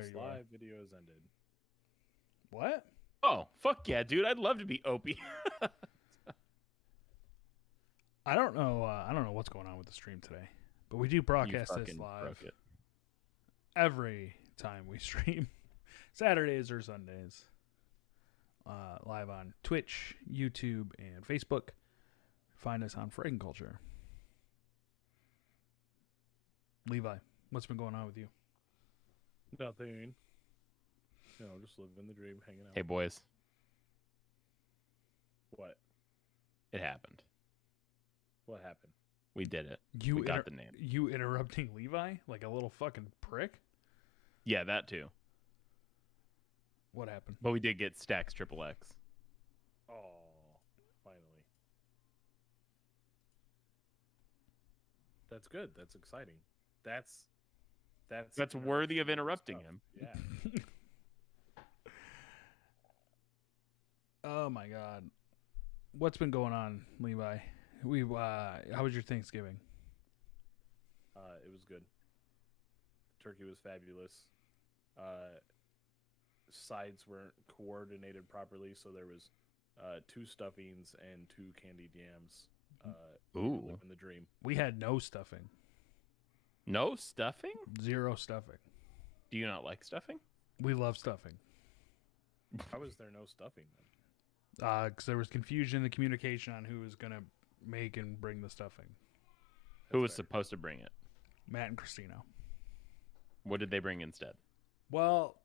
There This you are. live video has ended. What? Oh, fuck yeah, dude. I'd love to be Opie. I don't know. I don't know what's going on with the stream today, but we do broadcast this live broke it. every time we stream, Saturdays or Sundays. Live on Twitch, YouTube, and Facebook. Find us on Frankenculture. Levi, what's been going on with you? Nothing. You know, just living the dream, hanging out. Hey, boys. What? It happened. What happened? We did it. You we got the name. You interrupting Levi like a little fucking prick? Yeah, that too. What happened? But we did get Stacks Triple X. Oh, finally. That's good. That's exciting. That's worthy of interrupting him. Yeah. Oh my god. What's been going on, Levi? How was your Thanksgiving? It was good. Turkey was fabulous. Sides weren't coordinated properly, so there was 2 stuffings and 2 candied yams. Ooh. Living the dream. We had no stuffing. No stuffing? 0 stuffing. Do you not like stuffing? We love stuffing. How was there no stuffing then? Because there was confusion in the communication on who was going to make and bring the stuffing. Who was supposed to bring it? Matt and Christina. What did they bring instead? Well,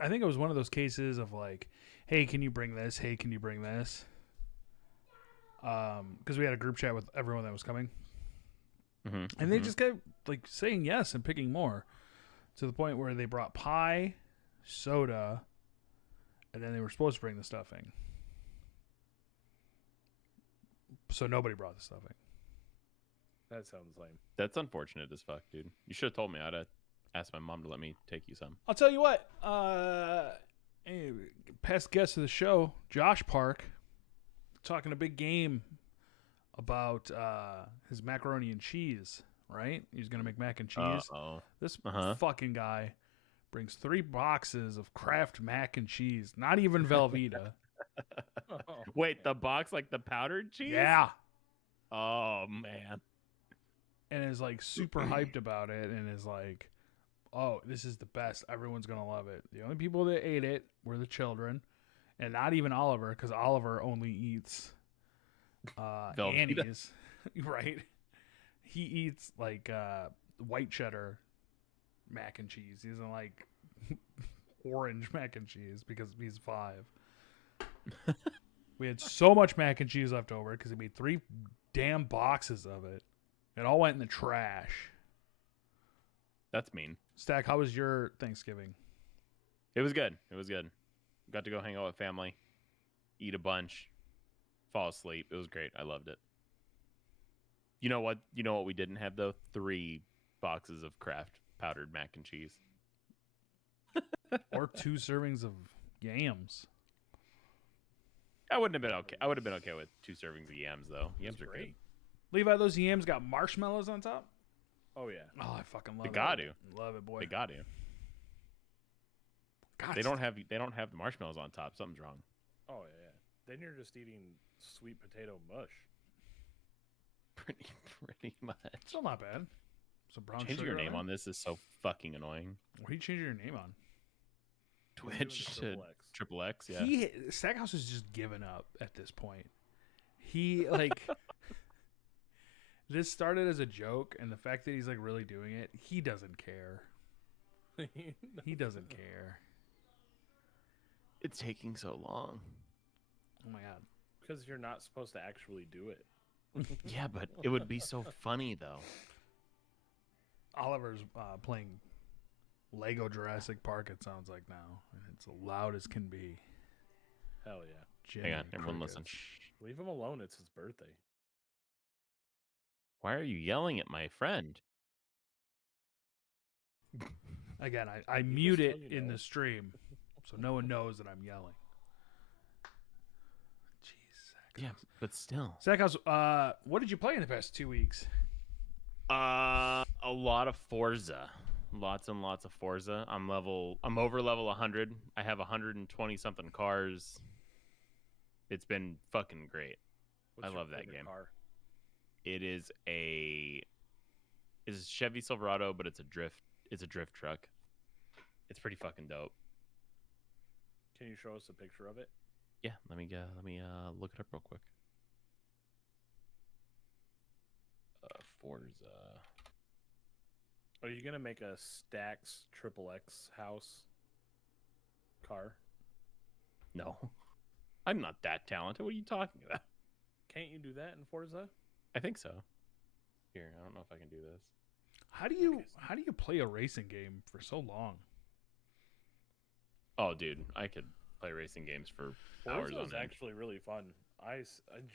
I think it was one of those cases of like, hey, can you bring this? Hey, can you bring this? Because we had a group chat with everyone that was coming. Mm-hmm. And they just kept like saying yes and picking more, to the point where they brought pie, soda, and then they were supposed to bring the stuffing. So nobody brought the stuffing. That sounds lame. That's unfortunate as fuck, dude. You should have told me. I'd have asked my mom to let me take you some. I'll tell you what. Past guest of the show, Josh Park, talking a big game about his macaroni and cheese. Right? He's gonna make mac and cheese. This fucking guy brings 3 boxes of Kraft mac and cheese. Not even Velveeta. Wait, the box, like the powdered cheese? Yeah. Oh man. And is like super hyped about it, and is like, oh, this is the best. Everyone's gonna love it. The only people that ate it were the children, and not even Oliver, because Oliver only eats Annie's. Right? He eats like white cheddar mac and cheese. He doesn't like orange mac and cheese because he's 5. We had so much mac and cheese left over because he made 3 damn boxes of it. It all went in the trash. That's mean. Stack, how was your Thanksgiving? It was good. It was good. Got to go hang out with family, eat a bunch, fall asleep. It was great. I loved it. You know what? You know what we didn't have though? 3 boxes of Kraft powdered mac and cheese. Or 2 servings of yams. I wouldn't have been okay. I would have been okay with 2 servings of yams though. Yams are great. Levi, those yams got marshmallows on top? Oh yeah. Oh, I fucking love They it. got to. Love it, boy. They got to. God, They don't have the marshmallows on top. Something's wrong. Oh yeah. Then you're just eating sweet potato mush. Pretty much. Still not bad. Some brown Changing sugar your name there. on this is so fucking annoying. What are you changing your name on? Twitch to Triple X, yeah. Stackhouse is just giving up at this point. He like this started as a joke, and the fact that he's like really doing it, he doesn't care. He doesn't care. It's taking so long. Oh my god. Because you're not supposed to actually do it. Yeah, but it would be so funny though. Oliver's playing Lego Jurassic Park, it sounds like now, and it's loud as can be. Hell yeah. Hang on, everyone listen. Leave him alone. It's his birthday. Why are you yelling at my friend? Again, I mute it you in know. the stream, so no one knows that I'm yelling. Jeez, Yeah, but still. Stackhouse, what did you play in the past 2 weeks? A lot of Forza. Lots and lots of Forza. I'm over level 100. I have 120 something cars. It's been fucking great. What's I your love that favorite game. Car? It's a Chevy Silverado, but it's a drift truck. It's pretty fucking dope. Can you show us a picture of it? Yeah, let me look it up real quick. Forza. Are you gonna make a Stax XXX house car? No. I'm not that talented. What are you talking about? Can't you do that in Forza? I think so. Here, I don't know if I can do this. How do you play a racing game for so long? Oh, dude, I could play racing games for hours Forza on is end. actually really fun. I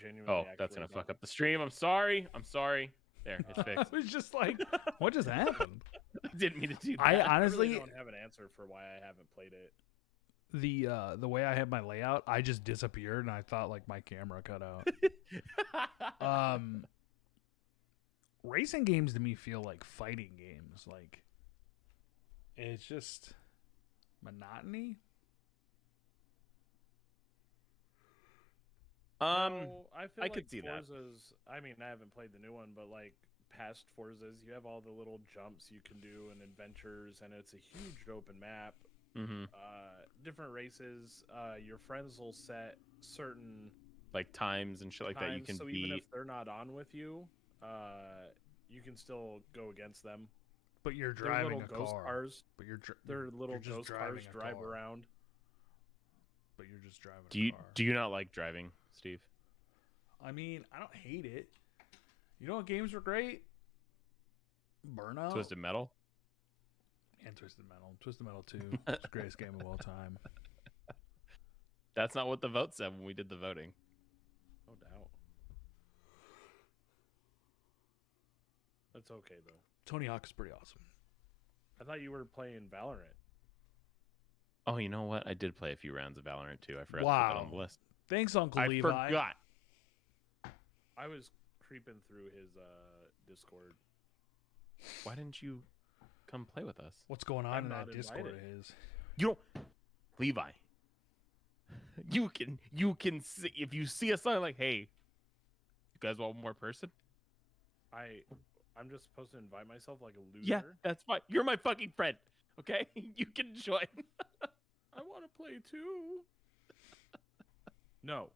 genuinely. Oh, that's gonna fuck up the stream. I'm sorry. There, it's I fixed. was just like, what just happened? I didn't mean to do that. I I honestly, really don't have an answer for why I haven't played it. the way I had my layout, I just disappeared and I thought like my camera cut out. Racing games to me feel like fighting games. Like it's just monotony. No, I feel like could see that. Forza's, I mean, I haven't played the new one, but like past Forzas, you have all the little jumps you can do and adventures, and it's a huge open map. Mm-hmm. Different races. Your friends will set certain Like times and shit like that you times, can so beat. even if they're not on with you, you can still go against them. But you're Their driving little a ghost car. cars. But you're Their little you're just ghost driving cars a drive car. around. But you're just driving. Do you a car. do you not like driving, Steve? I mean, I don't hate it. You know what games were great? Burnout Twisted Metal? and Twisted Metal. Twisted Metal 2. It's the greatest game of all time. That's not what the vote said when we did the voting. No doubt. That's okay though. Tony Hawk is pretty awesome. I thought you were playing Valorant. Oh, you know what? I did play a few rounds of Valorant too. I forgot to put that Wow. on the list. Thanks, Uncle I Levi. forgot. I was creeping through his Discord. Why didn't you come play with us? What's going on I'm in not that Discord invited. of his? You don't, Levi. You can see if you see us like, hey, you guys want one more person? I'm just supposed to invite myself like a loser. Yeah, that's fine. You're my fucking friend. Okay, you can join. I want to play too. No.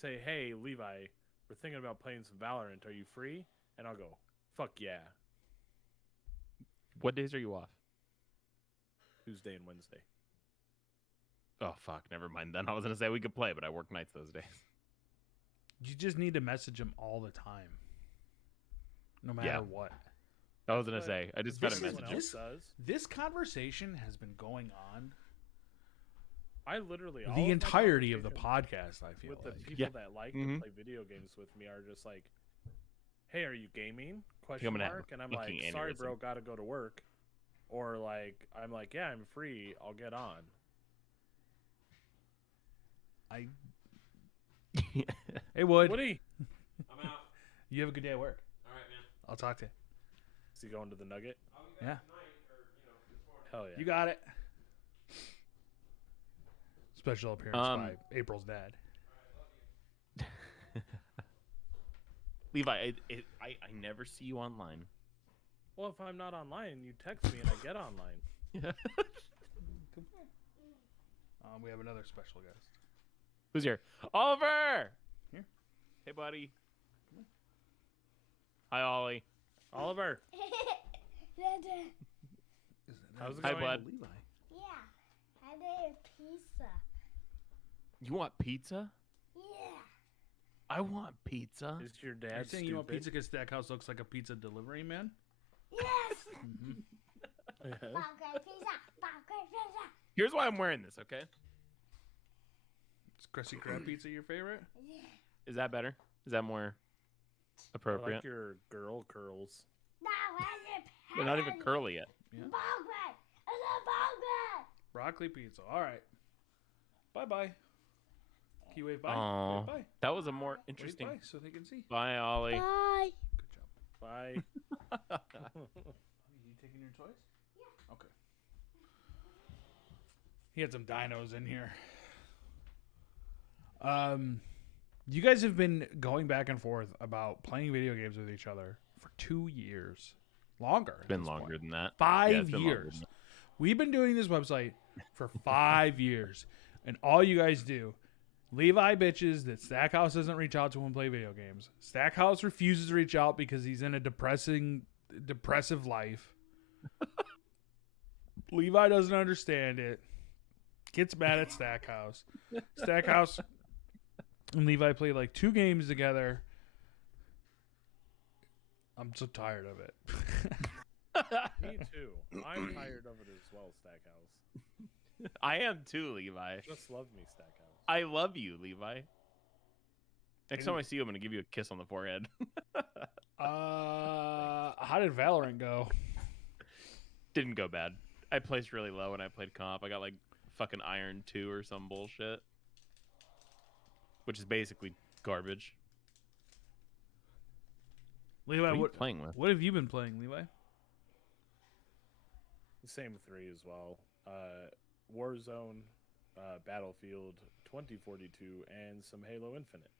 Say, hey, Levi, we're thinking about playing some Valorant. Are you free? And I'll go, fuck yeah. What days are you off? Tuesday and Wednesday. Oh fuck, never mind. Then I was gonna say we could play, but I work nights those days. You just need to message him all the time, no matter Yeah. what. I was gonna But say I just this got a is- message. this- does. This conversation has been going on I literally all the of my entirety of the conversations podcast. I feel with the like. people Yeah. that like Mhm. to play video games with me are just like, "Hey, are you gaming?" I'm gonna have Mark, and I'm fucking like, "Sorry, aneurysm. bro, gotta go to work," or like, I'm like, "Yeah, I'm free. I'll get on." I Hey Wood, Woody, I'm out. you have a good day at work. All right, man. I'll talk to you. is he going to the Nugget? I'll be Yeah. back tonight or this morning. Hell yeah! You got it. Special appearance by April's dad. Levi, I never see you online. Well, if I'm not online, you text me and I get online. We have another special guest. Who's here? Oliver. Here. Hey, buddy. Hi, Ollie. Oliver, how's it Hi, going? bud. Levi. Yeah, I did pizza. You want pizza? Yeah. I want pizza. Is your Are you dad saying you want stupid? pizza because Stackhouse looks like a pizza delivery man? Yes. Mm-hmm. Burger pizza. Burger pizza. Here's why I'm wearing this. Okay. Is Crusty Crab pizza your favorite? Yeah. Is that better? Is that more I appropriate? like your girl curls. They're not even curly yet. Yeah. Burger. It's a burger. Broccoli pizza. All right. Bye bye. Can you wave bye? Aw. Wave bye. That was a more Wave interesting. bye so they can see. Bye, Ollie. Bye. Good job. Bye. You taking your toys? Yeah. Okay. He had some dinos in here. You guys have been going back and forth about playing video games with each other for 2 years. Longer. It's been longer than that. 5 it's been longer than years. that. We've been doing this website for 5 years. And all you guys do, Levi bitches that Stackhouse doesn't reach out to him and play video games. Stackhouse refuses to reach out because he's in a depressive life. Levi doesn't understand it. Gets mad at Stackhouse. Stackhouse and Levi played like 2 games together. I'm so tired of it. Me too. I'm tired of it as well, Stackhouse. I am too, Levi. Just love me, Stackhouse. I love you, Levi. Next time I see you, I'm going to give you a kiss on the forehead. How did Valorant go? Didn't go bad. I placed really low when I played comp. I got like fucking Iron 2 or some bullshit. Which is basically garbage. Levi, What are you playing with? what have you been playing, Levi? The same 3 as well. Warzone, Battlefield 2042, and some Halo Infinite.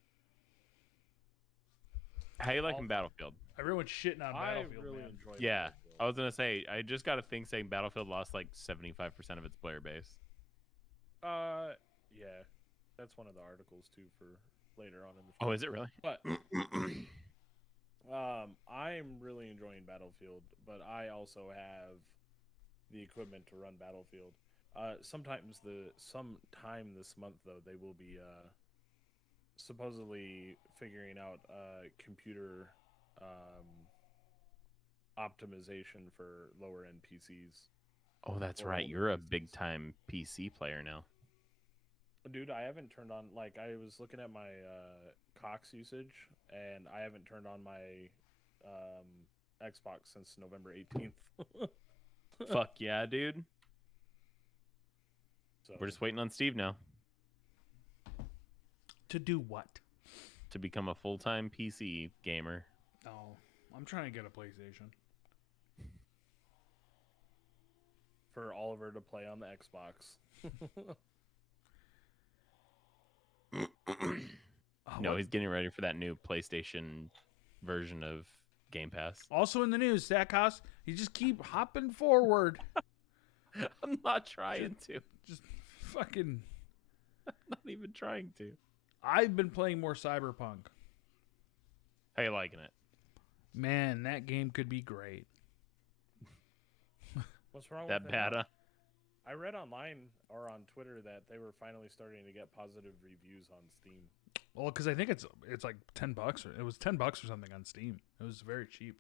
How you liking Battlefield? Everyone's shitting on I Battlefield, really man. enjoy Yeah, Battlefield. I was gonna say I just got a thing saying Battlefield lost like 75% of its player base. Yeah. That's one of the articles too for later on in the Oh, is it really? But I'm really enjoying Battlefield, but I also have the equipment to run Battlefield. Sometime this month though, they will be supposedly figuring out computer optimization for lower end PCs. Oh, that's Or right. older You're a PCs. big time PC player now. Dude, I haven't turned on, like, I was looking at my Cox usage, and I haven't turned on my Xbox since November 18th. Fuck yeah, dude. So, We're just waiting on Steve now To do what? to become a full time PC gamer. No, I'm trying to get a PlayStation. for Oliver to play on the Xbox. No, he's getting ready for that new PlayStation version of Game Pass. Also in the news, Stackhouse, you just keep hopping forward. I'm not trying to. Just fucking. Not even trying to. I've been playing more Cyberpunk. How you liking it? Man, that game could be great. What's wrong That with bad, it? huh? I read online or on Twitter that they were finally starting to get positive reviews on Steam. Well, because I think it's like $10 or it was $10 or something on Steam. It was very cheap.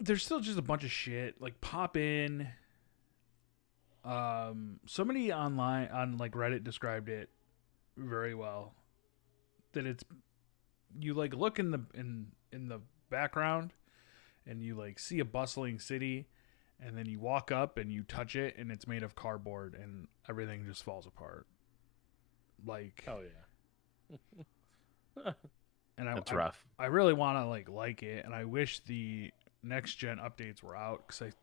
There's still just a bunch of shit. Like pop in. Somebody online on like Reddit described it very well. That it's you like look in the background and you like see a bustling city, and then you walk up and you touch it and it's made of cardboard and everything just falls apart. Like Oh yeah. and That's rough. I really want to like it, and I wish the next gen updates were out because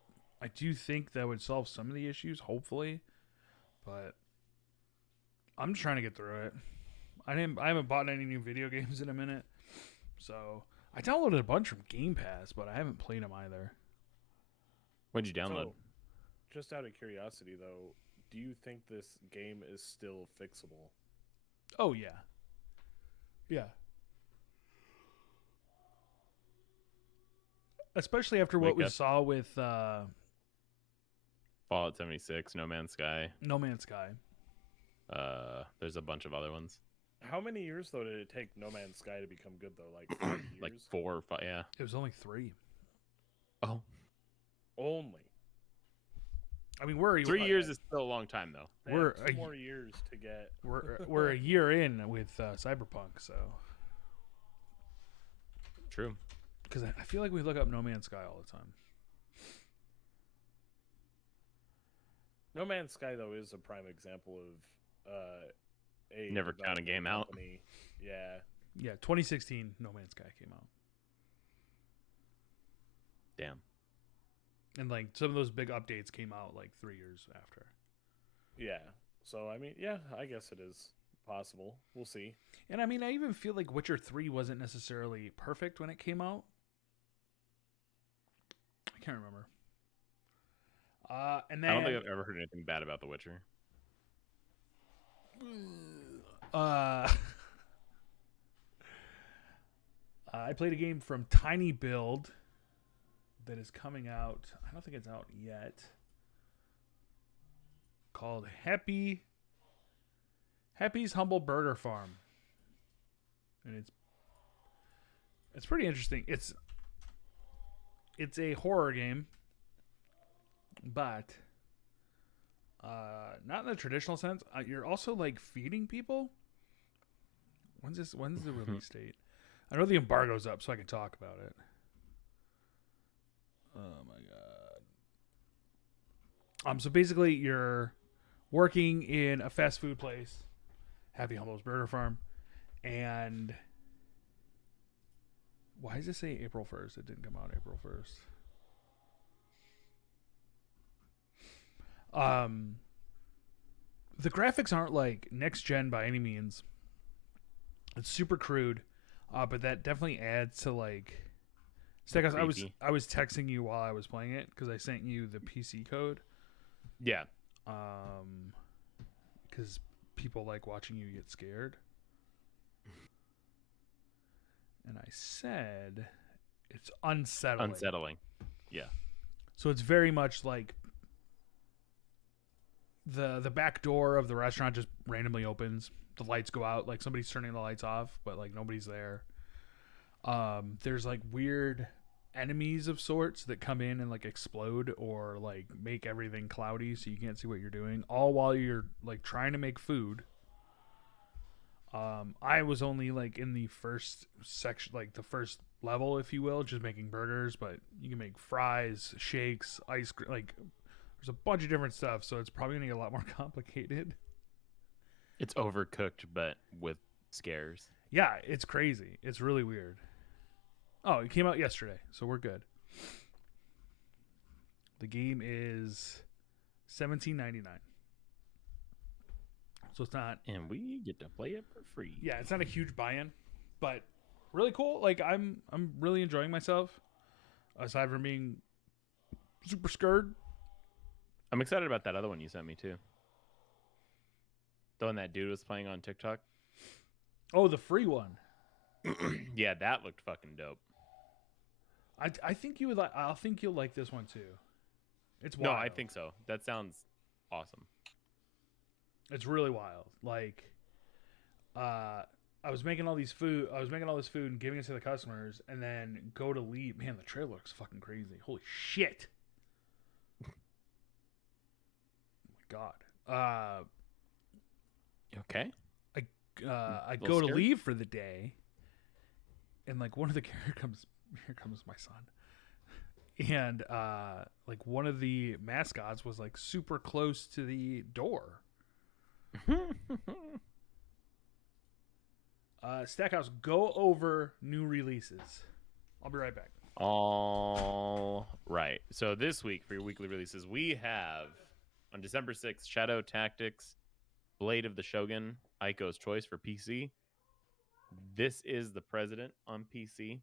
I do think that would solve some of the issues, hopefully. But I'm just trying to get through it. I haven't bought any new video games in a minute, so I downloaded a bunch from Game Pass, but I haven't played them either. What'd you download? So, just out of curiosity, though, do you think this game is still fixable? Oh yeah, yeah. Especially after what Wake we up. saw with Fallout 76, No Man's Sky. No Man's Sky. There's a bunch of other ones. How many years, though, did it take No Man's Sky to become good, though? Like 5 years? Like 4 or 5, yeah. It was only 3. Oh. Only. I mean, we're 3 years is still a long time, though. They We're have 2 more years to get... we're a year in with Cyberpunk, so True. because I feel like we look up No Man's Sky all the time. No Man's Sky, though, is a prime example of a Never count a development game out. company. Yeah. Yeah, 2016, No Man's Sky came out. Damn. And like some of those big updates came out like 3 years after. Yeah. So I mean, yeah, I guess it is possible. We'll see. And I mean, I even feel like Witcher 3 wasn't necessarily perfect when it came out. I can't remember. And then I don't think I've ever heard anything bad about The Witcher. I played a game from Tiny Build that is coming out. I don't think it's out yet. Called Happy's Humble Burger Farm, and it's pretty interesting. It's a horror game, but not in the traditional sense. You're also like feeding people. When's the release date? I know the embargo's up, so I can talk about it. Oh my god. So basically, you're working in a fast food place, Happy Humble's Burger Farm, and why does it say April 1st? It didn't come out April 1st. The graphics aren't like next gen by any means. It's super crude, but that definitely adds to like. Steakhouse, I was texting you while I was playing it because I sent you the PC code. Yeah. Because people like watching you get scared. And I said it's unsettling. Unsettling. Yeah. So it's very much like the back door of the restaurant just randomly opens. The lights go out, like somebody's turning the lights off, but like nobody's there. There's like weird enemies of sorts that come in and like explode or like make everything cloudy so you can't see what you're doing, all while you're like trying to make food. I was only like in the first section, like the first level, if you will, just making burgers, but you can make fries, shakes, ice cream, like there's a bunch of different stuff, so it's probably gonna get a lot more complicated. It's overcooked, but with scares. Yeah, it's crazy. It's really weird. Oh, it came out yesterday, so we're good. The game is $17.99. So it's not, And we get to play it for free. yeah, it's not a huge buy-in, but really cool. Like I'm really enjoying myself. Aside from being super scared. I'm excited about that other one you sent me too. The one that dude was playing on TikTok. Oh, the free one. Yeah, that looked fucking dope. I think you would like. I think you'll like this one too. It's No, wild. I think so. That sounds awesome. It's really wild. Like, I was making all this food and giving it to the customers, and then go to leave. Man, the trailer looks fucking crazy. Holy shit! Oh my god. Okay. I little go to scared? leave for the day, and like one of the here comes my son, and like one of the mascots was like super close to the door. Stackhouse, go over new releases. I'll be right back. All right. So this week for your weekly releases, we have on December 6th, Shadow Tactics, Blade of the Shogun, Aiko's Choice for PC. This is the President on PC.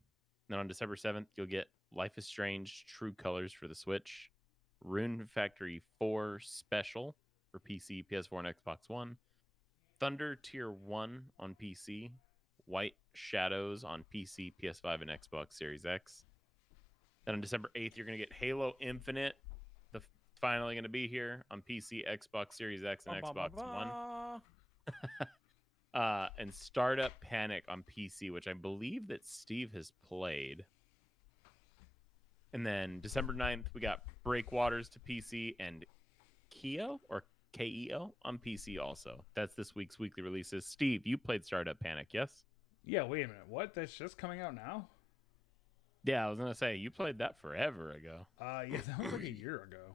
Then on December 7th, you'll get Life is Strange, True Colors for the Switch, Rune Factory 4 Special for PC, PS4, and Xbox One, Thunder Tier 1 on PC, White Shadows on PC, PS5, and Xbox Series X. Then on December 8th, you're going to get Halo Infinite, finally going to be here on PC, Xbox Series X, and Xbox One. And Startup Panic on PC, which I believe that Steve has played. And then December 9th, we got Breakwaters to PC and Keo or KEO on PC also. That's this week's weekly releases. Steve, you played Startup Panic, yes? Yeah, wait a minute. What? That's just coming out now? Yeah, I was going to say, you played that forever ago. Yeah, that was like a year ago.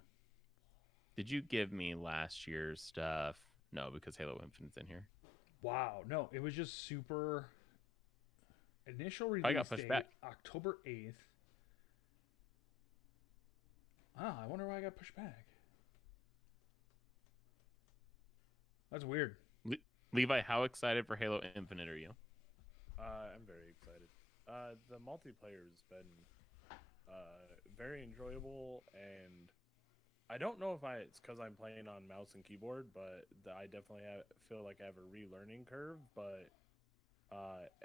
Did you give me last year's stuff? No, because Halo Infinite's in here. Wow. No, it was just super. Initial release I got pushed date, back. October 8th. Oh, I wonder why I got pushed back. That's weird. Levi, how excited for Halo Infinite are you? I'm very excited. The multiplayer has been very enjoyable, and I don't know if it's because I'm playing on mouse and keyboard, but I definitely feel like I have a relearning curve. But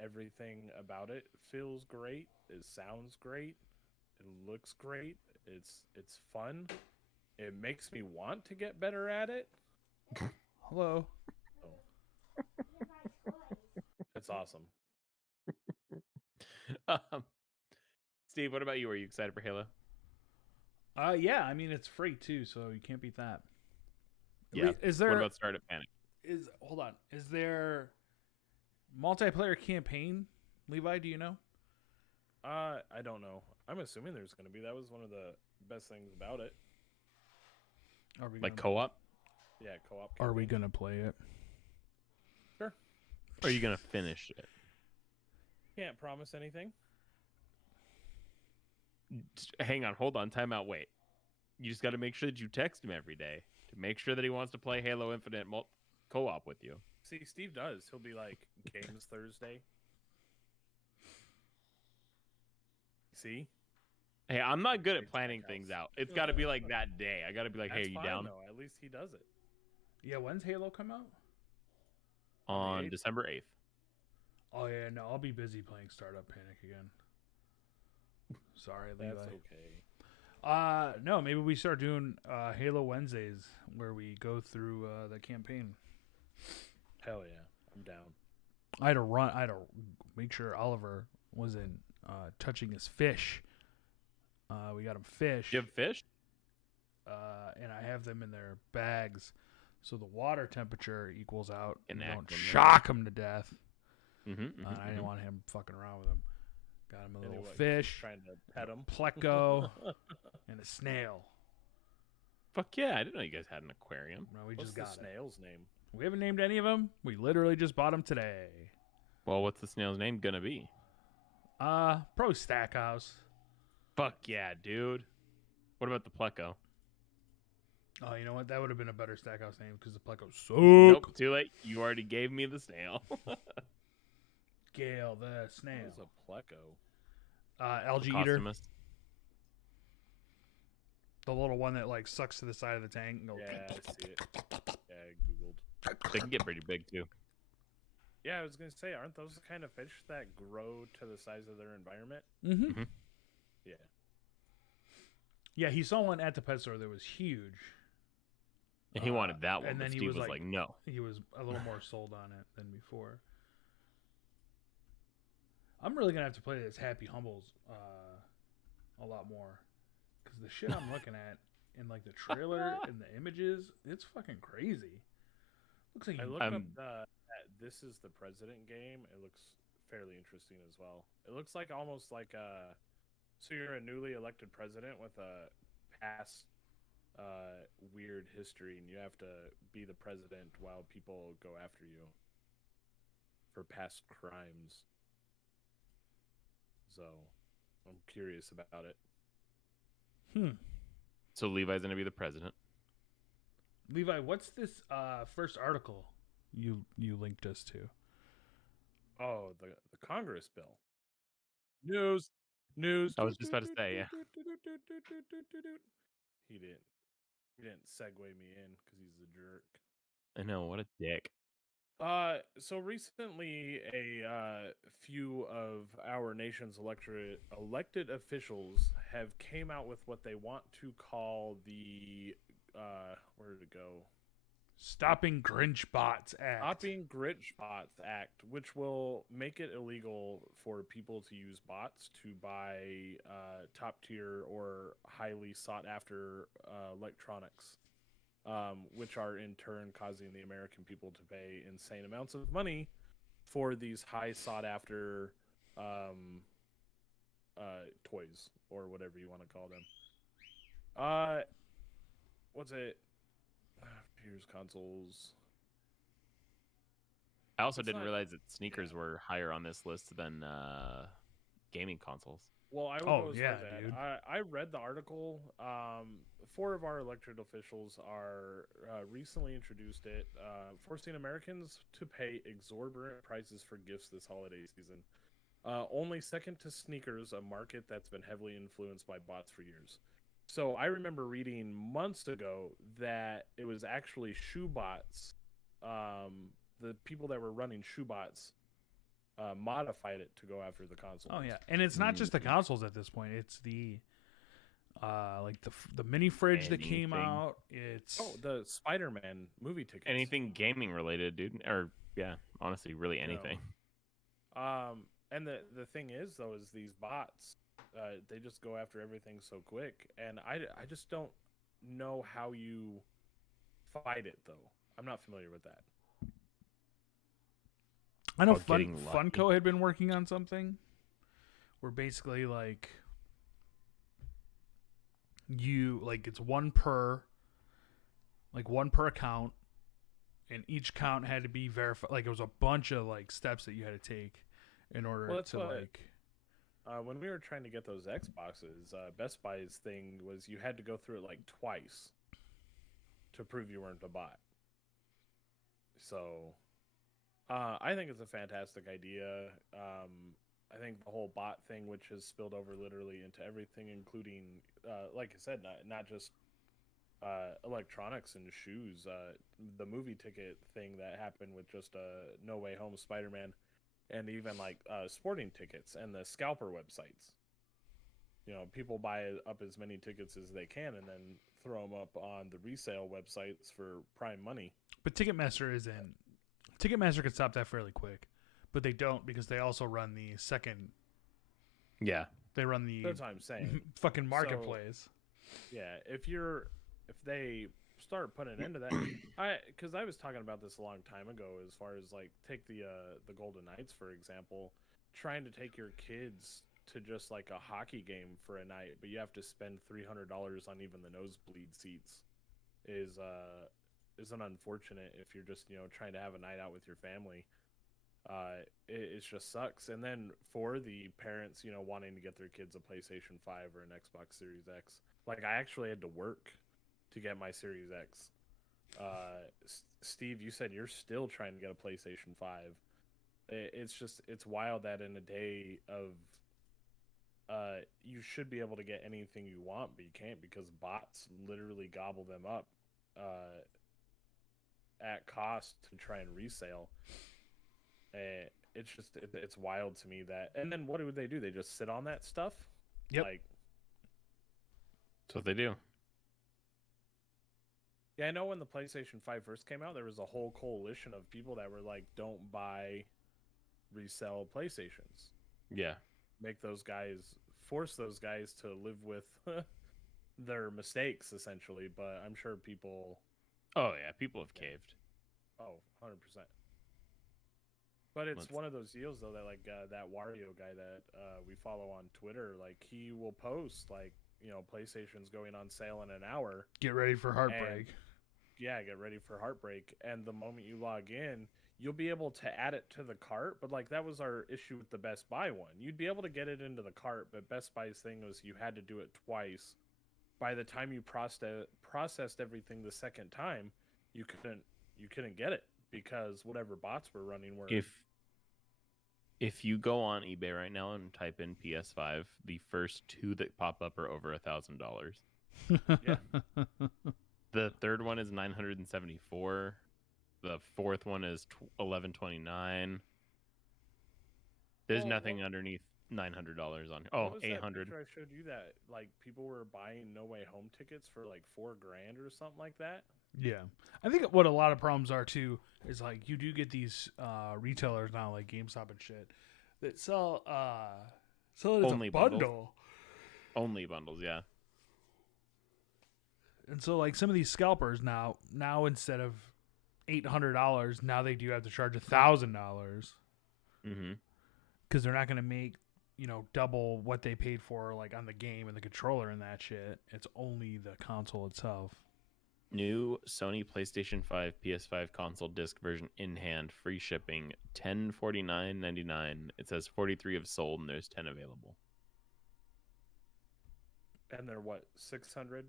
everything about it feels great. It sounds great. It looks great. It's fun. It makes me want to get better at it. Hello. It's awesome. Steve, what about you? Are you excited for Halo? Yeah, I mean it's free too, so you can't beat that. Yeah. Is there What about Startup Panic? hold on. Is there multiplayer campaign? Levi, do you know? I don't know. I'm assuming there's going to be. That was one of the best things about it. Are we Like gonna, co-op? Yeah, co-op. Are we campaign. gonna play it? Sure. Or are you gonna finish it? Can't promise anything. Hang on, hold on, time out, wait. You just got to make sure that you text him every day to make sure that he wants to play Halo Infinite co-op with you. See, Steve does. He'll be like, games Thursday. See? Hey, I'm not good at Great planning checkouts. things out. It's got to be like that day. I got to be like, hey, That's are you fine, down? though. At least he does it. Yeah, when's Halo come out? On 8th? December 8th. Oh yeah, no, I'll be busy playing Startup Panic again. Sorry, Levi. That's okay. No, maybe we start doing Halo Wednesdays where we go through the campaign. Hell yeah. I'm down. I had to make sure Oliver wasn't touching his fish. We got him fish. Do you have fish? And I have them in their bags, so the water temperature equals out and Enact don't them, yeah. shock him to death. Mm-hmm, I didn't want him fucking around with them. Got him a little Anyway, fish, Trying to pet him. pleco, and a snail. Fuck yeah, I didn't know you guys had an aquarium. No, we What's just the got it. snail's name? We haven't named any of them. We literally just bought them today. Well, what's the snail's name gonna be? Probably Stackhouse. Fuck yeah, dude. What about the pleco? Oh, you know what? That would have been a better Stackhouse name because the pleco suck. Nope, too late. You already gave me the snail. Gale the snail. What's a pleco? Algae eater. Posthumus. The little one that like sucks to the side of the tank and goes. Yeah, I see it. Yeah, I googled. They can get pretty big too. Yeah, I was gonna say, aren't those the kind of fish that grow to the size of their environment? Mm-hmm. Yeah. Yeah, he saw one at the pet store that was huge. And he wanted that one, and but then he Steve was was like, no. He was a little more sold on it than before. I'm really gonna have to play this Happy Humbles a lot more because the shit I'm looking at in like the trailer and the images, it's fucking crazy. Looks like I you, looked up that This Is the President game. It looks fairly interesting as well. It looks like almost like so you're a newly elected president with a past weird history, and you have to be the president while people go after you for past crimes. So I'm curious about it. So Levi's gonna be the president. Levi, what's this first article you linked us to? Oh, the Congress bill. News. I was just about to say, yeah. He didn't segue me in because he's a jerk. I know, what a dick. So recently, a few of our nation's elected officials have came out with what they want to call the where did it go? Stopping Grinch Bots Act. Stopping Grinch Bots Act, which will make it illegal for people to use bots to buy top tier or highly sought after electronics. Which are in turn causing the American people to pay insane amounts of money for these high sought after toys or whatever you want to call them. What's it? Here's consoles. I also It's didn't not- realize that sneakers were higher on this list than gaming consoles. Well, I would Oh, go as yeah, far as dude. that. I read the article. 4 of our elected officials are recently introduced it, forcing Americans to pay exorbitant prices for gifts this holiday season. Only second to sneakers, a market that's been heavily influenced by bots for years. So I remember reading months ago that it was actually shoe bots. The people that were running shoe bots modified it to go after the console. Oh yeah, and it's not just the Mhm. consoles at this point. It's the like the mini fridge that came Anything. out. It's Oh, the Spider-Man movie tickets. Anything gaming related, dude. Or yeah, honestly, really anything. And the thing is though, is these bots, they just go after everything so quick, and I just don't know how you fight it though. I'm not familiar with that. I know About getting Funko had been working on something where basically like it's one per account, and each count had to be verified. Like it was a bunch of like steps that you had to take in order Well, that's to what- like. When we were trying to get those Xboxes, Best Buy's thing was you had to go through it like twice to prove you weren't a bot. So, I think it's a fantastic idea. I think the whole bot thing, which has spilled over literally into everything, including, like I said, not just electronics and shoes. The movie ticket thing that happened with just No Way Home Spider-Man, and even like sporting tickets and the scalper websites. You know, people buy up as many tickets as they can and then throw them up on the resale websites for prime money. But Ticketmaster isn't. Ticketmaster could stop that fairly quick, but they don't because they also run the second. Yeah. They run the That's what I'm saying. fucking marketplace. Yeah, if they start putting into that, because I was talking about this a long time ago, as far as like take the Golden Knights for example, trying to take your kids to just like a hockey game for a night, but you have to spend $300 on even the nosebleed seats, is an unfortunate if you're just trying to have a night out with your family. It just sucks. And then for the parents wanting to get their kids a PlayStation 5 or an Xbox Series X, like I actually had to work to get my Series X. Steve, you said you're still trying to get a PlayStation 5. It's wild that in a day of you should be able to get anything you want, but you can't because bots literally gobble them up at cost to try and resale. It's wild to me that. And then what do they do? They just sit on that stuff? Yep. Like, That's what they do. yeah, I know when the PlayStation 5 first came out, there was a whole coalition of people that were like, don't buy resell PlayStations. Yeah. Force those guys to live with their mistakes, essentially. But I'm sure people... Oh yeah, people have caved. Oh, 100%. But it's one of those deals, though, that like that Wario guy that we follow on Twitter, like he will post like, PlayStation's going on sale in an hour. Get ready for heartbreak. Yeah, get ready for heartbreak. And the moment you log in, you'll be able to add it to the cart. But like that was our issue with the Best Buy one. You'd be able to get it into the cart, but Best Buy's thing was you had to do it twice. By the time you processed everything the second time, you couldn't get it because whatever bots were running were... If you go on eBay right now and type in PS5, the first 2 that pop up are over $1,000. Yeah. The third one is $974. The fourth one is $1,129. There's nothing underneath $900 on. Oh, What was that $800. picture I showed you that like people were buying No Way Home tickets for like $4,000 or something like that. Yeah. I think what a lot of problems are too is like you do get these retailers now like GameStop and shit that sell it as Only a bundles. bundle. Only bundles, yeah. And so like some of these scalpers now instead of $800, now they do have to charge $1,000 Mm-hmm. because they're not going to make double what they paid for like on the game and the controller and that shit. It's only the console itself. New Sony PlayStation 5 PS5 console disc version in hand, free shipping, $1049.99. It says 43 have sold and there's 10 available. And they're what, 600?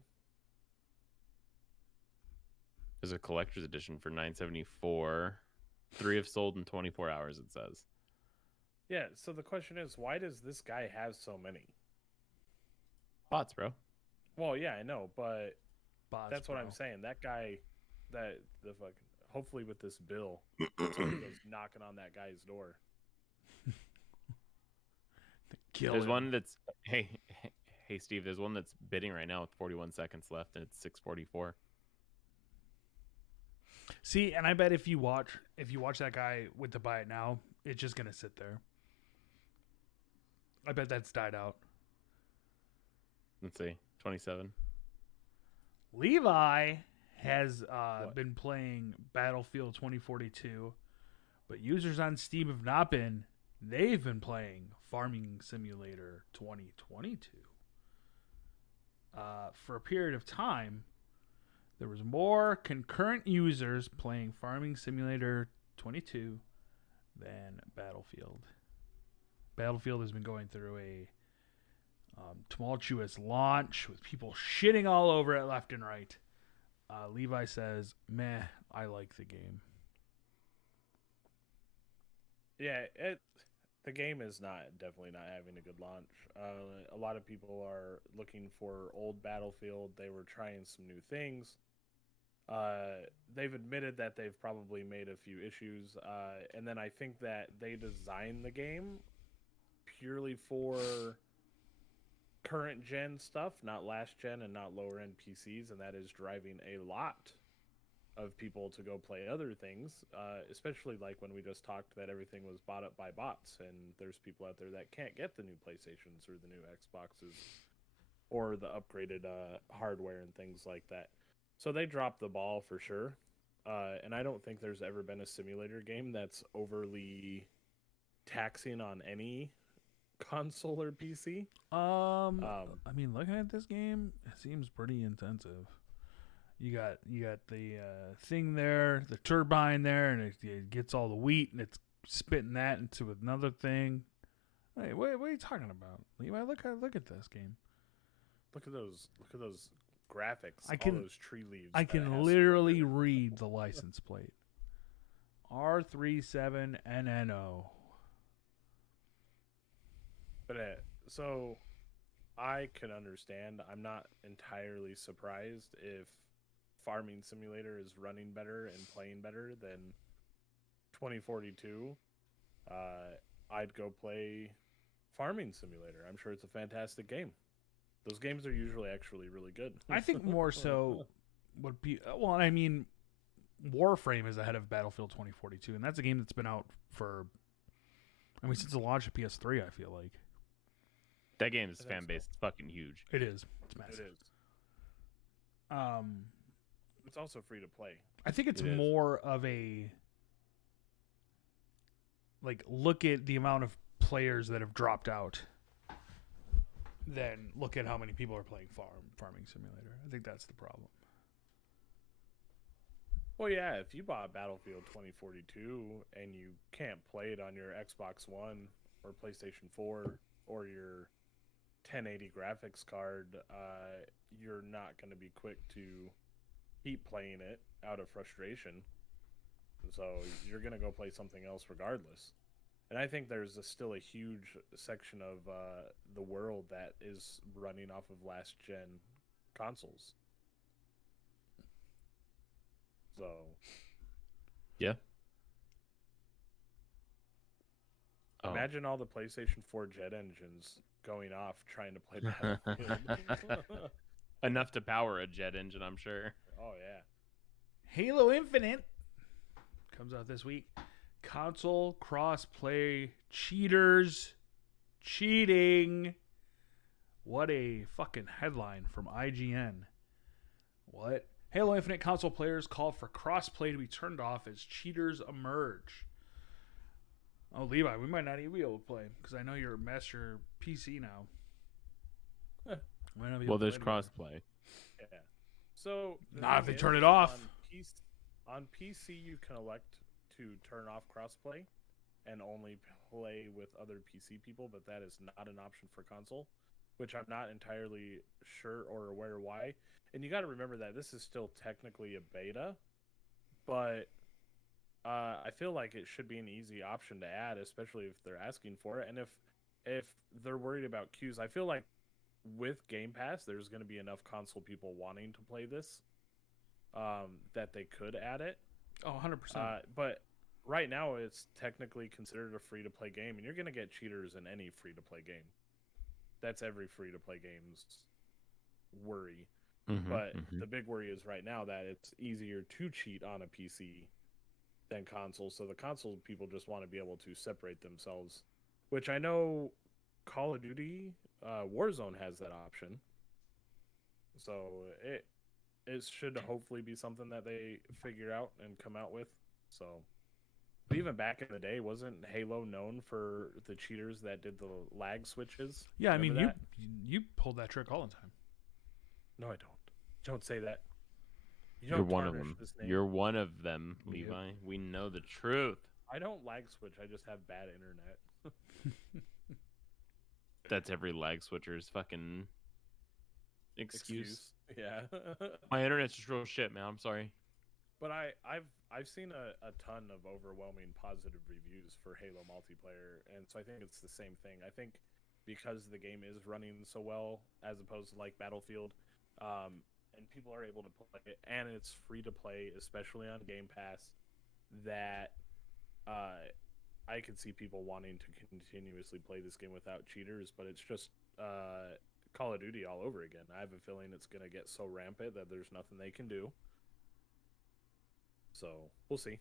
There's a collector's edition for $974. 3 have sold in 24 hours, it says. Yeah, so the question is, why does this guy have so many? Bots, bro. Well, yeah, I know, but Bots, that's what bro. I'm saying. That guy, the fucking, hopefully with this bill, somebody goes knocking on that guy's door. Kill There's him. one that's hey Steve, there's one that's bidding right now with 41 seconds left and it's 644. See, and I bet if you watch that guy with the buy it now, it's just gonna sit there. I bet that's died out. Let's see. 27. Levi has What? been playing Battlefield 2042, but users on Steam have not been. They've been playing Farming Simulator 2022. For a period of time, there was more concurrent users playing Farming Simulator 22 than Battlefield. Battlefield has been going through a tumultuous launch with people shitting all over it left and right. Levi says, meh, I like the game. Yeah, the game is definitely not having a good launch. A lot of people are looking for old Battlefield. They were trying some new things. They've admitted that they've probably made a few issues. And then I think that they designed the game purely for current gen stuff, not last gen and not lower end PCs, and that is driving a lot of people to go play other things, especially like when we just talked that everything was bought up by bots, and there's people out there that can't get the new PlayStations or the new Xboxes or the upgraded hardware and things like that. So they dropped the ball for sure. And I don't think there's ever been a simulator game that's overly taxing on any console or PC. I mean, looking at this game, it seems pretty intensive. You got the thing there, the turbine there, and it gets all the wheat, and it's spitting that into another thing. Hey, what are you talking about, Levi? Look at this game. Look at those graphics. I can- all those tree leaves. I that it has can to literally render. read the license plate. R37NNO. But so I can understand. I'm not entirely surprised if Farming Simulator is running better and playing better than 2042. I'd go play Farming Simulator. I'm sure it's a fantastic game. Those games are usually actually really good. I think more so would be I mean, Warframe is ahead of Battlefield 2042, and that's a game that's been out for, since the launch of PS3. I feel like That game's I think fan so. base is fucking huge. it is. It's It massive. is. It's also free to play. I think it's It is. more of a look at the amount of players that have dropped out than look at how many people are playing Farming Simulator. I think that's the problem. Well, yeah, if you bought Battlefield 2042 and you can't play it on your Xbox One or PlayStation 4 or your 1080 graphics card, you're not going to be quick to keep playing it out of frustration. So you're going to go play something else regardless. And I think there's still a huge section of the world that is running off of last gen consoles. So Yeah. Oh. imagine all the PlayStation 4 jet engines going off trying to play Battlefield. Enough to power a jet engine, I'm sure. Oh yeah. Halo Infinite comes out this week. Console cross-play cheaters cheating. What a fucking headline from IGN. What? Halo Infinite console players call for cross-play to be turned off as cheaters emerge. Oh, Levi, we might not even be able to play because I know you're a master PC now. Might not be able Well, to there's play together. crossplay. Yeah. So the Not if thing they turn is, it off. On PC, you can elect to turn off crossplay and only play with other PC people, but that is not an option for console. which I'm not entirely sure or aware why. And you got to remember that this is still technically a beta, but I feel like it should be an easy option to add, especially if they're asking for it. And if they're worried about queues, I feel like with Game Pass, there's going to be enough console people wanting to play this that they could add it. Oh, 100%. But right now, it's technically considered a free-to-play game, and you're going to get cheaters in any free-to-play game. That's every free-to-play game's worry. But the big worry is right now that it's easier to cheat on a PC than console. So the console people just want to be able to separate themselves, which I know Call of Duty Warzone has that option. So it should hopefully be something that they figure out and come out with. So, but even back in the day, wasn't Halo known for the cheaters that did the lag switches? Yeah, I mean, Remember that? you pulled that trick all the time. No, I don't. Don't say that. You're one of tarnish them. this name. You're one of them, Yep. Levi. We know the truth. I don't lag switch. I just have bad internet. That's every lag switcher's fucking excuse. Yeah. My internet's just real shit, man. I'm sorry. But I've seen a ton of overwhelming positive reviews for Halo multiplayer, and so I think it's the same thing. I think because the game is running so well as opposed to like Battlefield, and people are able to play it, and it's free to play, especially on Game Pass, that I could see people wanting to continuously play this game without cheaters, but it's just Call of Duty all over again. I have a feeling it's going to get so rampant that there's nothing they can do. So, we'll see.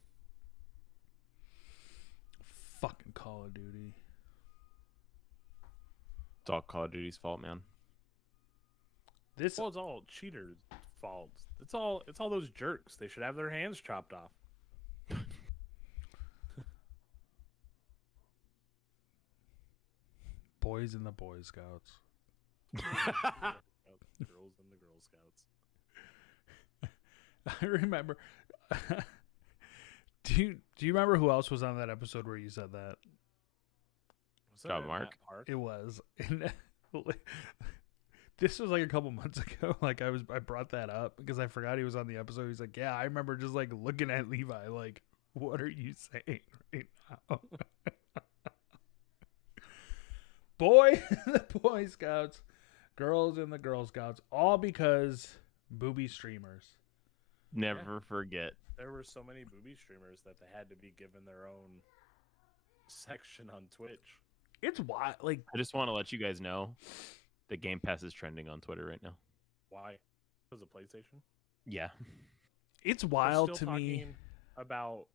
Fucking Call of Duty. It's all Call of Duty's fault, man. This Well, it's all cheaters' faults. It's all those jerks. They should have their hands chopped off. boys in the Boy Scouts. Girls and the Girl Scouts. I remember. Do you remember who else was on that episode where you said that? Was Scott it Mark? Matt Park? It was. And this was like a couple months ago. Like I brought that up because I forgot he was on the episode. He's like, yeah, I remember just like looking at Levi like, what are you saying right now? Boy in the Boy Scouts, girls in the Girl Scouts, all because booby streamers. Never forget. There were so many booby streamers that they had to be given their own section on Twitch. It's wild. Like, I just want to let you guys know that Game Pass is trending on Twitter right now. Why? Because of PlayStation? Yeah. it's We're wild still to me. talking about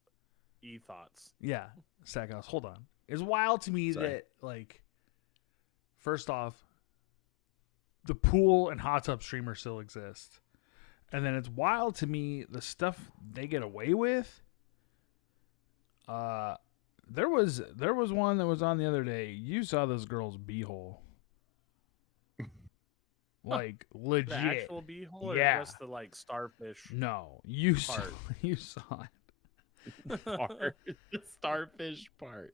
e-thoughts. Yeah, Stackhouse, hold on. It's wild to me Sorry. that, like, first off, the pool and hot tub streamer still exist. And then it's wild to me the stuff they get away with. There was one that was on the other day. You saw this girl's beehole. Like, legit. The actual beehole or Yeah. just the, like, starfish? No, you saw, Part. you saw it. Part. The starfish part.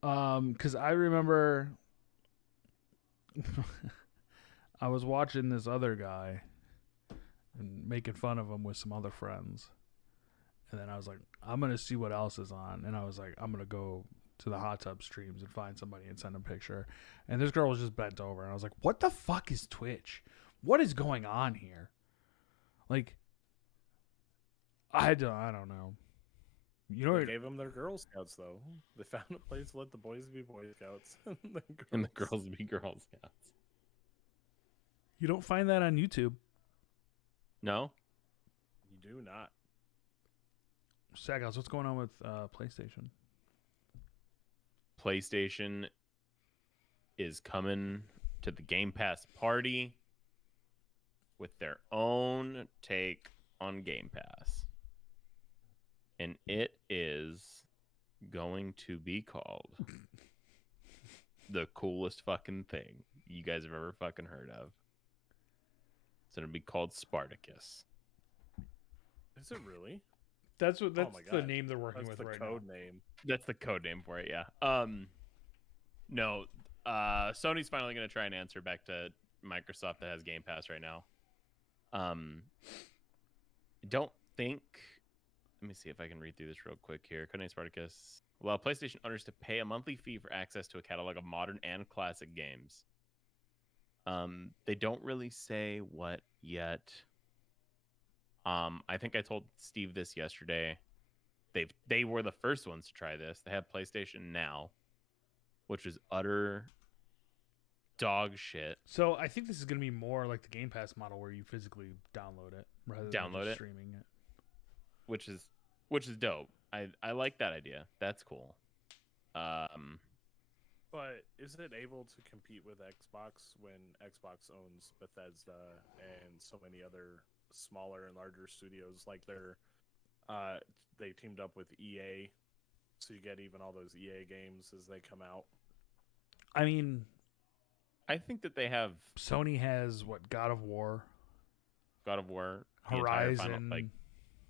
Because I remember I was watching this other guy and making fun of him with some other friends. And then I was like, I'm going to see what else is on. And I was like, I'm going to go to the hot tub streams and find somebody and send a picture. And this girl was just bent over. And I was like, what the fuck is Twitch? What is going on here? Like, I don't know. You know They what? gave them their Girl Scouts, though. They found a place to let the boys be Boy Scouts. And the girls be Girl Scouts. You don't find that on YouTube. No? You do not. Stackhouse, what's going on with PlayStation? PlayStation is coming to the Game Pass party with their own take on Game Pass. And it is going to be called the coolest fucking thing you guys have ever fucking heard of. It's going to be called Spartacus. Is it really? That's my the God. name they're working That's with the right code name. That's the code name for it, yeah. No, Sony's finally going to try and answer back to Microsoft that has Game Pass right now. I don't think. Let me see if I can read through this real quick here. Codename Spartacus. Allow PlayStation owners to pay a monthly fee for access to a catalog of modern and classic games. They don't really say what yet. I think I told Steve this yesterday. They were the first ones to try this. They have PlayStation Now, which is utter dog shit. So I think this is going to be more like the Game Pass model where you physically download it rather than just streaming it. Which is dope. I like that idea. That's cool. But is it able to compete with Xbox when Xbox owns Bethesda and so many other smaller and larger studios? Like they teamed up with EA, so you get even all those EA games as they come out. I mean, I think that they have Sony has what, God of War, Horizon,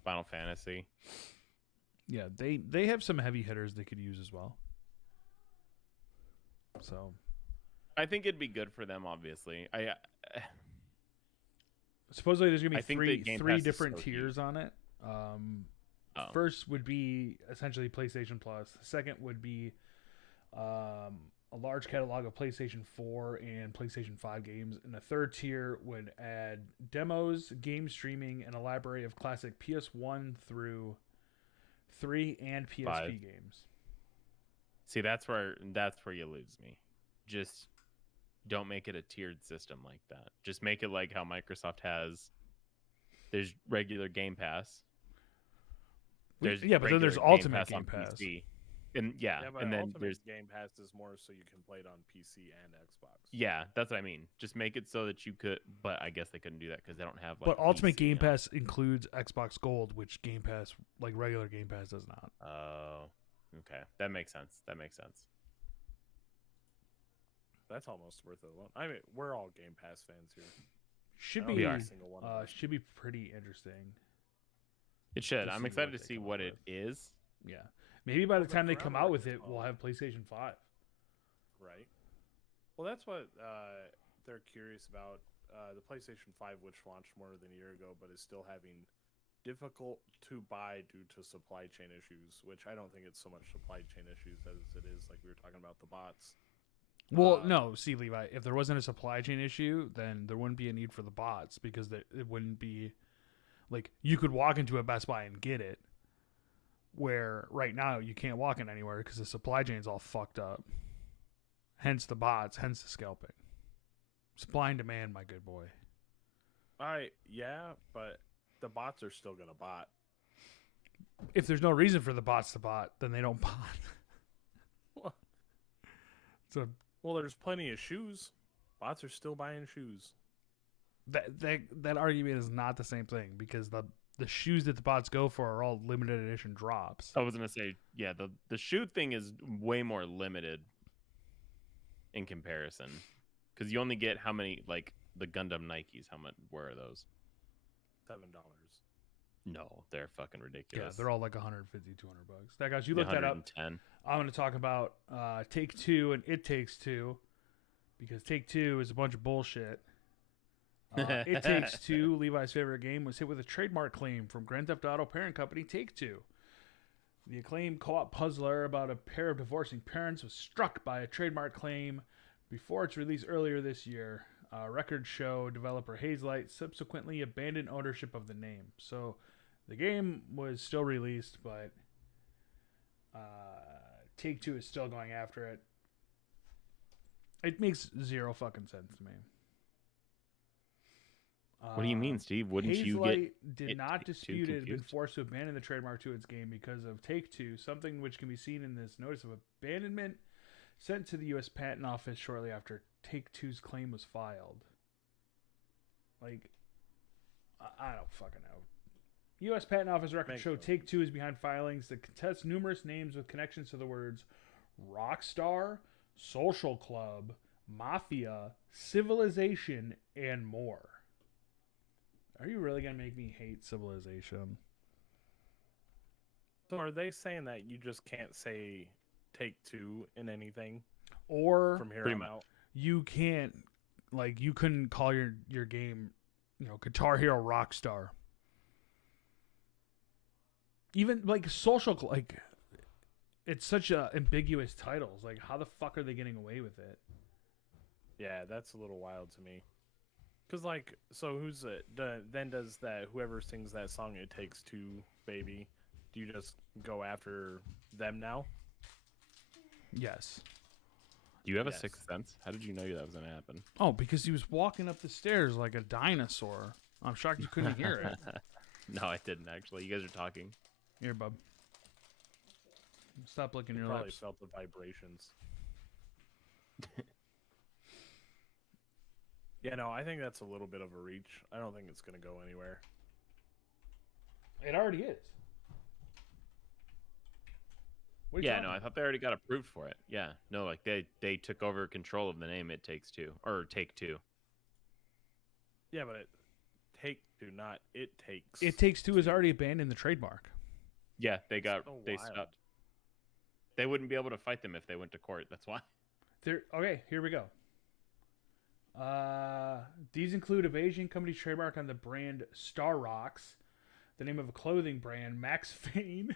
Final Fantasy. Yeah, they have some heavy hitters they could use as well. So, I think it'd be good for them. Obviously, supposedly there's gonna be three different so tiers on it. First would be essentially PlayStation Plus. The second would be a large catalog of PlayStation 4 and PlayStation 5 games, and the third tier would add demos, game streaming, and a library of classic PS1 through 3 and PSP 5 games. See, that's where you lose me. Just don't make it a tiered system like that. Just make it like how Microsoft has. There's regular Game Pass. But then there's Ultimate Game Pass. PC. And and then Ultimate there's Game Pass is more so you can play it on PC and Xbox. Yeah, that's what I mean. Just make it so that you could, but I guess they couldn't do that because they don't have. But Ultimate Game Pass includes Xbox Gold, which Game Pass, like regular Game Pass, does not. Oh, okay, that makes sense. That's almost worth it alone. I mean, we're all Game Pass fans here. Should be pretty interesting. It should. To I'm see excited what to they see come what up it is. Yeah. Maybe by the time they come out with it, parameters we'll have PlayStation 5. Right. Well, that's what they're curious about. The PlayStation 5, which launched more than a year ago, but is still having difficult to buy due to supply chain issues, which I don't think it's so much supply chain issues as it is like we were talking about the bots. Well, no. See, Levi, if there wasn't a supply chain issue, then there wouldn't be a need for the bots because it wouldn't be like you could walk into a Best Buy and get it. Where right now you can't walk in anywhere because the supply chain's all fucked up. Hence the bots, hence the scalping. Supply and demand, my good boy. Yeah, but the bots are still gonna bot. If there's no reason for the bots to bot, then they don't bot. Well, there's plenty of shoes. Bots are still buying shoes. That argument is not the same thing because the shoes that the bots go for are all limited edition drops. I was gonna say, yeah, the shoe thing is way more limited in comparison because you only get how many, like the Gundam Nikes. How much were those? $7. No, they're fucking ridiculous. Yeah, they're all like $150, $200. That guys, you look that up. 110. I'm going to talk about Take-Two and It Takes Two because Take-Two is a bunch of bullshit. It Takes Two, Levi's favorite game, was hit with a trademark claim from Grand Theft Auto parent company Take-Two. The acclaimed co-op puzzler about a pair of divorcing parents was struck by a trademark claim before its release earlier this year. Record show developer Hazelight subsequently abandoned ownership of the name. So the game was still released, but Take-Two is still going after it. It makes zero fucking sense to me. What do you mean, Steve? Wouldn't you did not dispute it and been forced to abandon the trademark to its game because of Take-Two, something which can be seen in this notice of abandonment sent to the U.S. Patent Office shortly after Take-Two's claim was filed. Like, I don't fucking know. U.S. Patent Office records show Take-Two is behind filings that contest numerous names with connections to the words Rockstar, Social Club, Mafia, Civilization, and more. Are you really going to make me hate Civilization? So are they saying that you just can't say Take-Two in anything? Or from here Pretty on much. out. you can't, like, you couldn't call your game, Guitar Hero Rockstar. Even like like, it's such a ambiguous titles. Like, how the fuck are they getting away with it? Yeah, that's a little wild to me. Cause like, so who's it? Then does that whoever sings that song "It Takes Two," baby? Do you just go after them now? Yes. Do you have a Yes. sixth sense? How did you know that was going to happen? Oh, because he was walking up the stairs like a dinosaur. I'm shocked you couldn't hear it. No, I didn't actually. You guys are talking. Here, bub. Stop licking You your probably lips. felt the vibrations. Yeah, no, I think that's a little bit of a reach. I don't think it's gonna go anywhere. It already is. What are you Yeah, talking no, I thought they already got approved for it. Yeah, no, like they took over control of the name It Takes Two or Take Two. Yeah, but it takes. It Takes Two has already abandoned the trademark. Yeah, they so they wild. stopped. They wouldn't be able to fight them if they went to court. That's why. Okay, here we go. These include evasion company's trademark on the brand Star Rocks, the name of a clothing brand, Max Fane,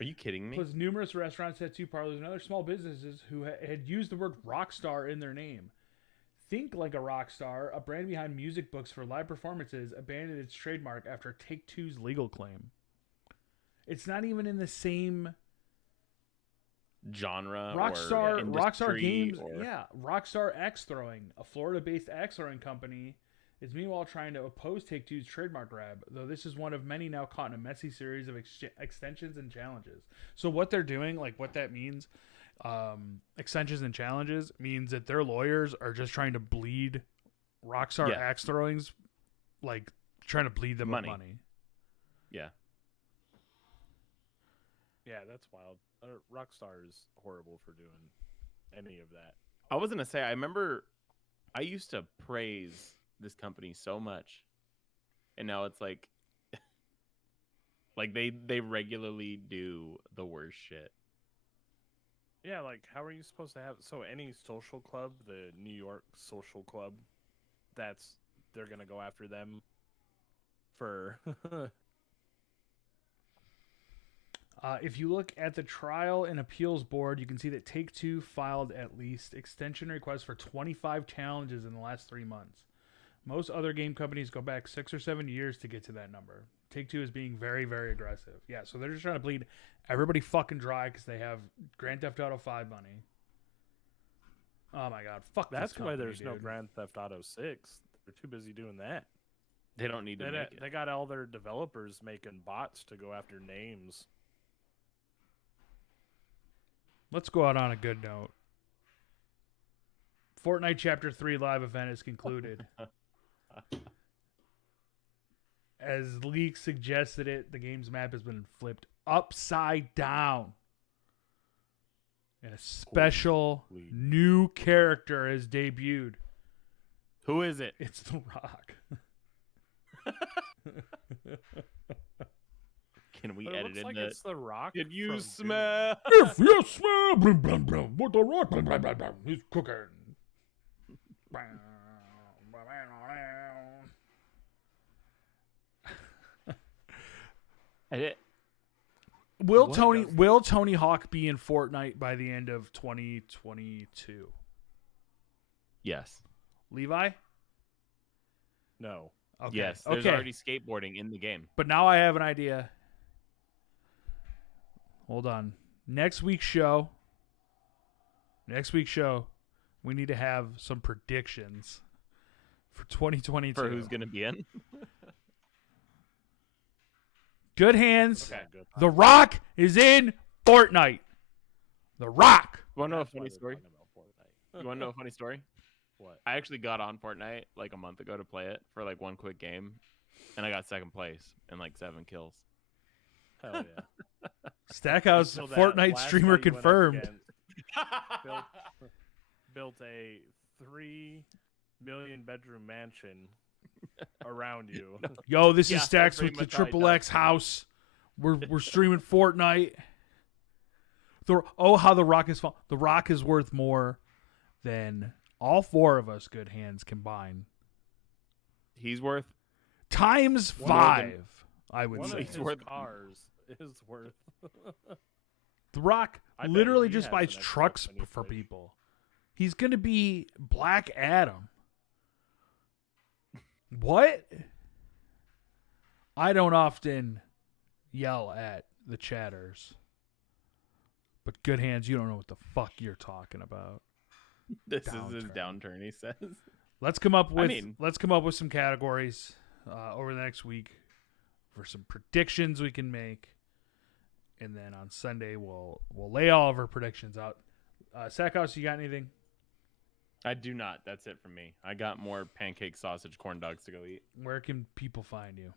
Are you kidding me? plus numerous restaurants, tattoo parlors, and other small businesses who had used the word rockstar in their name. Think Like a Rockstar, a brand behind music books for live performances, abandoned its trademark after Take-Two's legal claim. It's not even in the same Genre Rockstar or Rockstar industry Games. or... Yeah, Rockstar Axe Throwing, a Florida-based axe throwing company, is meanwhile trying to oppose Take-Two's trademark grab, though this is one of many now caught in a messy series of extensions and challenges. So what they're doing, like what that means, extensions and challenges, means that their lawyers are just trying to bleed Rockstar Yeah. Axe Throwings, like trying to bleed them Money. of money. Yeah. Yeah, that's wild. Rockstar is horrible for doing any of that. I was gonna say, I remember I used to praise this company so much, and now it's like, like they regularly do the worst shit. Yeah, like how are you supposed to have any social club, the New York Social Club, they're gonna go after them for If you look at the trial and appeals board, you can see that Take-Two filed at least extension requests for 25 challenges in the last 3 months. Most other game companies go back 6 or 7 years to get to that number. Take-Two is being very, very aggressive. Yeah, so they're just trying to bleed everybody fucking dry because they have Grand Theft Auto 5 money. Oh my god, fuck this That's why company, there's no dude. Grand Theft Auto 6. They're too busy doing that. They don't need to make it. They got all their developers making bots to go after names. Let's go out on a good note. Fortnite Chapter 3 live event is concluded. As leaks suggested it, the game's map has been flipped upside down. And a special Holy. new character has debuted. Who is it? It's The Rock. Can we But it edit looks in like the? it's The Rock. Can you from Doom. smell? If you smell brum, brum, brum, what The Rock, brum, brum, brum, brum, he's cooking. What Will Tony Hawk be in Fortnite by the end of 2022? Yes. Levi? No. Okay. Yes. There's okay. already skateboarding in the game. But now I have an idea. Hold on. Next week's show, we need to have some predictions for 2022. For who's gonna be in? Good hands. Okay, good. The Rock is in Fortnite. The Rock. You wanna know a That's why funny they're story? talking about Fortnite. You wanna know a funny story? What? I actually got on Fortnite like a month ago to play it for like one quick game, and I got second place and like 7 kills. Hell yeah. Stackhouse Until that Fortnite last streamer guy you went up confirmed. against built a 3 million bedroom mansion around you. Yo, this Yeah, is Stacks that's with the pretty much how he Triple does. X house. We're streaming Fortnite. How the Rock is The Rock is worth more than all four of us good hands combined. He's worth Times One more than- 5, I would One say. of his cars is worth. The Rock I bet literally he just has buys an Xbox trucks when he for plays. people. He's going to be Black Adam. What? I don't often yell at the chatters. But good hands, you don't know what the fuck you're talking about. this is his Downturn. downturn. He says. Let's come up with mean- some categories over the next week for some predictions we can make, and then on Sunday we'll lay all of our predictions out. Sackhouse, you got anything? I do not. That's it for me. I got more pancake, sausage, corn dogs to go eat. Where can people find you?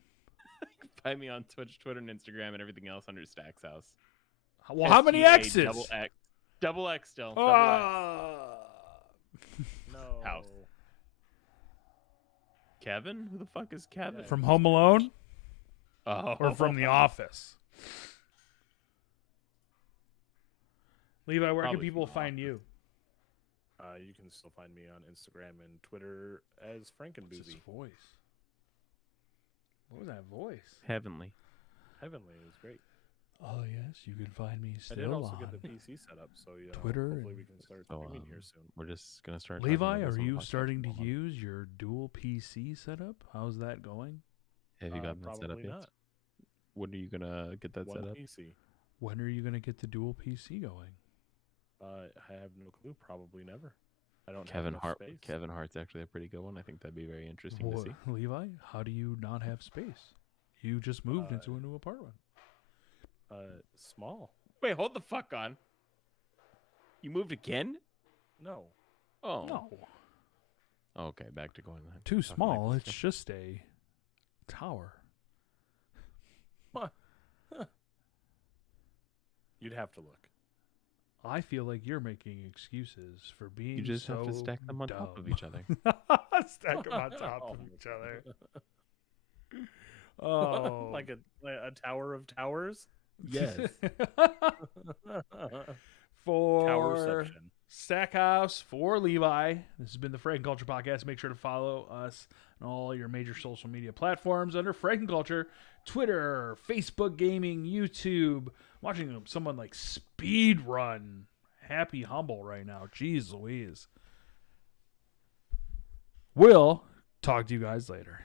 Find me on Twitch, Twitter, and Instagram, and everything else under Stack's House. Well, how many STA X's? Double X. Double X still. Double X. No. House. Kevin? Who the fuck is Kevin? From Home Alone Oh. or from The Office? Levi, where Probably can people from The find you? You can still find me on Instagram and Twitter as What's his Frankenboozy. voice? What was that voice? Heavenly. Heavenly is great. Oh yes, you can find me I still did also on get the PC set up, so Twitter hopefully and- we can start So, streaming here soon. We're just gonna start. talking Levi, about this are on the you podcast starting to from now on. use your dual PC setup? How's that going? Have you gotten that set up Probably yet? not. When are you gonna get that One set up? PC. When are you going to get the dual PC going? I have no clue. Probably never. I don't Kevin have enough Hart. space. Kevin Hart's actually a pretty good one. I think that'd be very interesting to see. Levi, how do you not have space? You just moved into a new apartment. Small. Wait, hold the fuck on. You moved again? No. Oh. No, Okay, back to going then. too Fucking small. like It's just a tower. You'd have to look. I feel like you're making excuses for being You just so have to stack them on top of dumb. each other. Stack them on top of each other. Oh, like a tower of towers. Yes. For Tower section. Stackhouse, for Levi, this has been the Frankenculture Podcast. Make sure to follow us on all your major social media platforms under Frankenculture, Twitter, Facebook Gaming, YouTube. Watching someone like speed run Happy Humble right now. Jeez Louise. We'll talk to you guys later.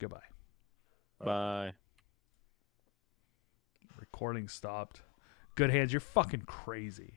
Goodbye. Bye. Recording stopped. Good hands, you're fucking crazy.